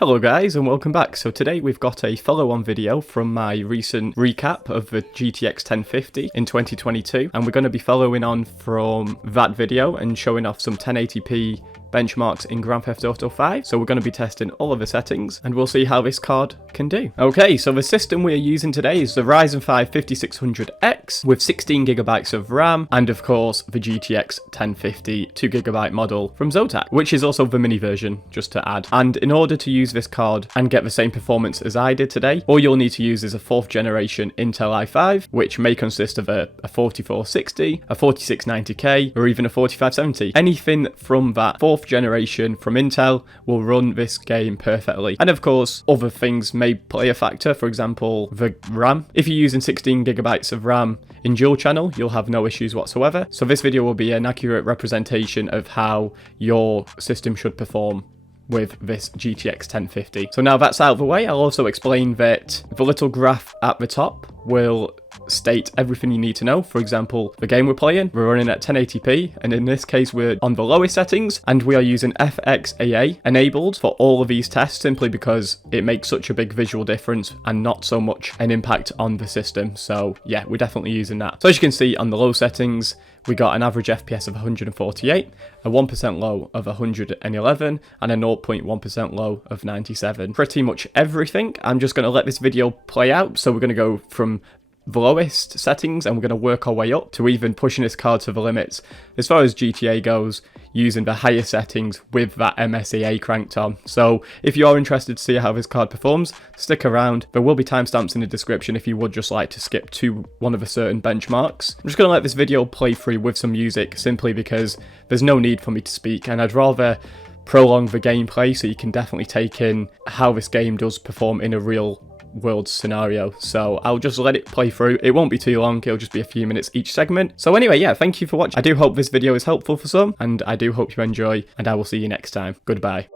Hello guys and welcome back. So today we've got a follow-on video from my recent recap of the GTX 1050 in 2022, and we're going to be following on from that video and showing off some 1080p benchmarks in Grand Theft Auto 5. So we're going to be testing all of the settings and we'll see how this card can do. Okay, so the system we're using today is the Ryzen 5 5600X with 16GB of RAM and of course the GTX 1050 2GB model from Zotac, which is also the mini version, just to add. And in order to use this card and get the same performance as I did today, all you'll need to use is a 4th generation Intel i5, which may consist of a 4460, a 4690K, or even a 4570. Anything from that 4th generation from Intel will run this game perfectly. And of course, other things may play a factor, for example, the RAM. If you're using 16GB of RAM in dual channel, you'll have no issues whatsoever. So this video will be an accurate representation of how your system should perform with this GTX 1050. So now that's out of the way, I'll also explain that the little graph at the top will state everything you need to know. For example, the game we're playing, we're running at 1080p, and in this case we're on the lowest settings, and we are using FXAA enabled for all of these tests simply because it makes such a big visual difference and not so much an impact on the system. So yeah, we're definitely using that. So as you can see on the low settings, we got an average FPS of 148, a 1% low of 111, and a 0.1% low of 97. Pretty much everything. I'm just going to let this video play out. So we're going to go from the lowest settings and we're going to work our way up to even pushing this card to the limits. As far as GTA goes, using the higher settings with that MSAA cranked on. So if you are interested to see how this card performs, stick around. There will be timestamps in the description if you would just like to skip to one of the certain benchmarks. I'm just going to let this video play through with some music simply because there's no need for me to speak, and I'd rather prolong the gameplay so you can definitely take in how this game does perform in a real world scenario. So I'll just let it play through. It won't be too long, it'll just be a few minutes each segment. So anyway, yeah, thank you for watching. I do hope this video is helpful for some, and I do hope you enjoy, and I will see you next time. Goodbye.